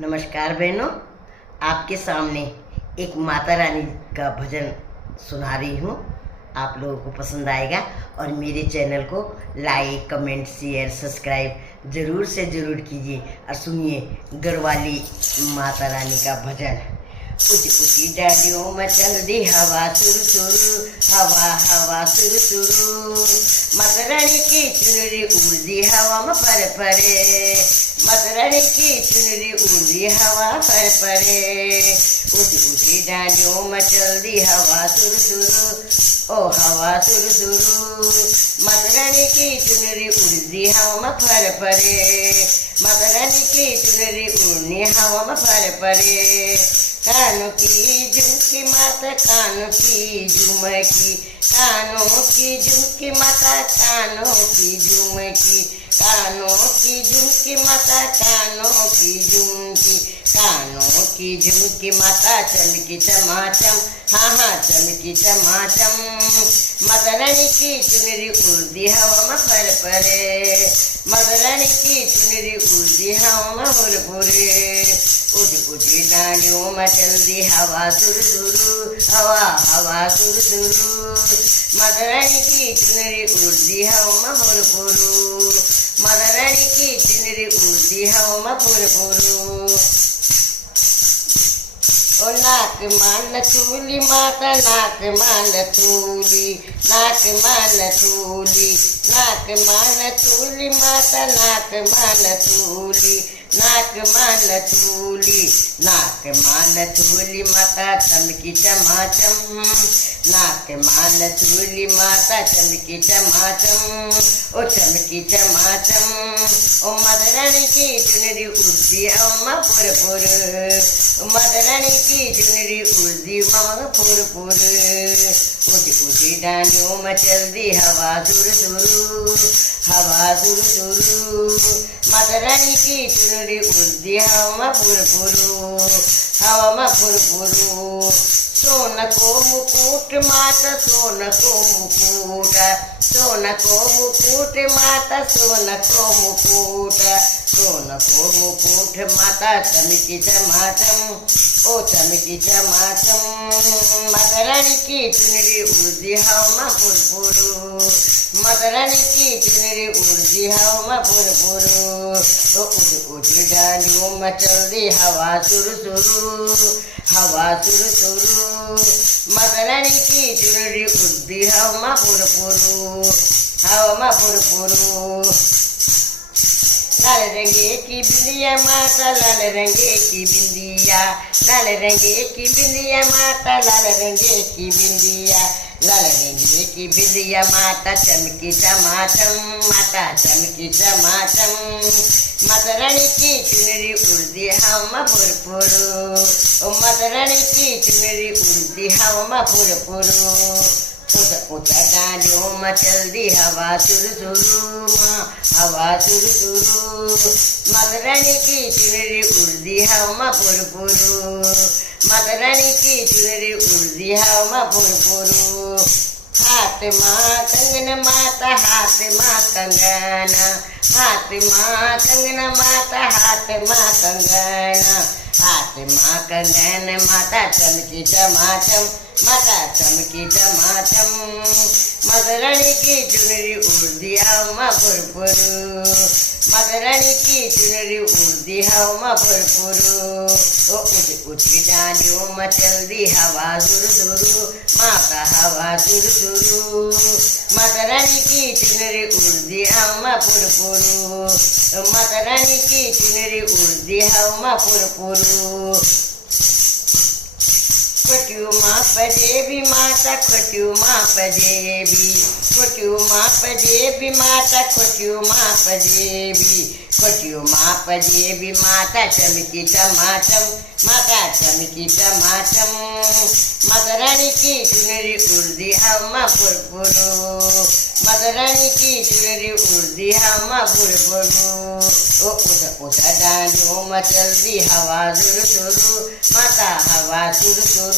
नमस्कार बहनों, आपके सामने एक माता रानी का भजन सुना रही हूँ। आप लोगों को पसंद आएगा और मेरे चैनल को लाइक, कमेंट, शेयर, सब्सक्राइब ज़रूर से ज़रूर कीजिए और सुनिए गढ़वाली माता रानी का भजन। ऊंची ऊंची डालियों में चल दी हवा सुरु सुरु, हवा हवा सुरु सुरु। माता रानी की चुनरी उड़ दी हवा में पर परे, माता रानी की चुनरी उड़ दी हवा पर परे। ऊंची ऊंची डालियों में चल दी हवा सुरु सुरु, ओ हवा सुरु सुरु। माता रानी की चुनरी उड़ दी हवा में पर परे, माता रानी की चुनरी उड़नी हवा में पर परे। कानों की झुमकी माता, कानों की झुमकी, कानों की झुमकी माता, कानों की झुमकी, कानों की झुमकी माता, कानों की झुमकी, कानों की झुमकी माता चमकी चमाचम, हाँ हाँ चमकी चमाचम। माता रानी की चुनरी उड़ती हवा में पर परे, माता रानी की चुनरी उड़ती हवा में हुर पुरे। ऊंची ऊंची डालियों में चलती हवा सुरु सुरु, हवा हवा सुरु सुरु। माता रानी की चुनरी उड़ती हवा में हुर पुरु, माता रानी की चुनरी उड़ती हवा में हुर पुरु। ओ नाक मान थूली माता, नाक मान थूली, नाक मान थूली, नाक मान थूली माता, नाक मान थूली, नाक मान थूली, नाक मान थूली माता चमकी चमाचम, नाक मान थूली माता चमकी चमाचम, ओ चमकी चमाचम। ओ माता रानी की चुनरी उड़ती अम्मा पुर पुर, माता रानी की चुनरी उड़ती मामा पुर पुर। ऊंची ऊंची डालियों में चलती हवा सुरु सुरु, हवा सुरु सुरु। माता रानी की चुनरी उड़ती हवा पुर पुरु, हवा में पुर पुरु। सोन को मुकुट माता, सोन को मुकुट, सोन को मुकुट माता, सोन को मुकुट, सोन को मुकुट माता चमकी चमाचम, ओ चमकी चमाचम। माता रानी की चुनरी उड़ती हवा पुर पुरु, माता रानी की चुनरी उड़ती हवा पुर पुरु। ओ ऊंची ऊंची डालियों में चलती हवा सुरु सुरु, हवा सुरु सुरु। माता रानी की चुनरी उड़ती हवा पुर पुरु, हवा पुर पुरु। लाल रंगे की बिंदिया माता, लाल रंगे की बिंदिया, लाल रंगे की बिंदिया माता, लाल रंगे की बिंदिया, लाल रंगे की बिंदिया माता चमकी चमाचम, माता चमकी चमाचम। माता रानी की चुनरी उड़ती हवा पुर पुरु, ओ माता रानी की चुनरी उड़ती हवा पुर पुरु। ऊंचा डालियों में चलती हवा सुरु सुरु, हवा सुरु सुरु। माता रानी की चुनरी उड़ती हवा पुर पुरु, माता रानी की चुनरी उड़ती हवा पुर पुरु। हाथ माँ कंगन माता, हाथ माँ कंगन, हाथ माँ कंगन माता, हाथ माँ कंगन, हाथ माँ कंगन माता चमकी चमाचम, माता चमकी चमाचम। माता रानी की चुनरी उड़ती हवा पुर पुरु, माता रानी की चुनरी उड़ती हवा पुर पुरु। ओ ऊंची ऊंची डालियों में चलती हवा सुरु सुरु, माता हवा सुरु सुरु। माता रानी की चुनरी उड़ती हवा पुर पुरु, माता रानी की चुनरी उड़ती हवा पुर पुरु। खोटियो माँ पजेबी माता, खोटियो माँ पजेबी, खोटियो माँ पजेबी माता, खोटियो माँ पजेबी, खोटियो माँ पजेबी माता चमकी चमाचम, माता चमकी चमाचम। माता रानी की चुनरी उड़ती हवा पुर पुरु, माता रानी की चुनरी उड़ती हवा पुर पुरु। ओ ऊंचा ऊंचा डालियों में चलती हवा सुरु सुरु, माता हवा सुरु सुरु।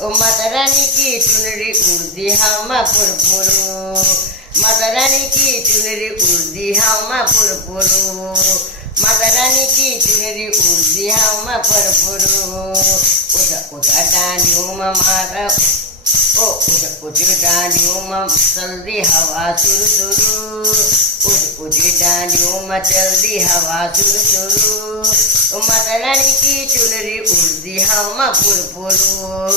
ओ माता रानी की चुनरी उड़ती हवा पुर पुरु, माता रानी की चुनरी उड़ती हवा पुर पुरु। माता रानी की चुनरी उड़ती हवा फुरफुरू उठा डांडियों में माता ओ उठ डांडियों में चलती हवा सुरसुरु उठ डांडियों में चलती हवा सुरसुरु माता रानी की चुनरी उड़ती हवा फुरफुरू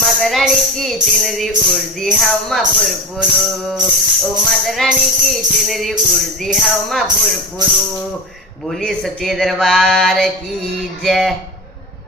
माता रानी की चुनरी उड़ती हवा फुरफुरू ओ माता रानी की चुनरी उड़ती हवा फुरफुरू। बोली सच्चे दरबार की जय।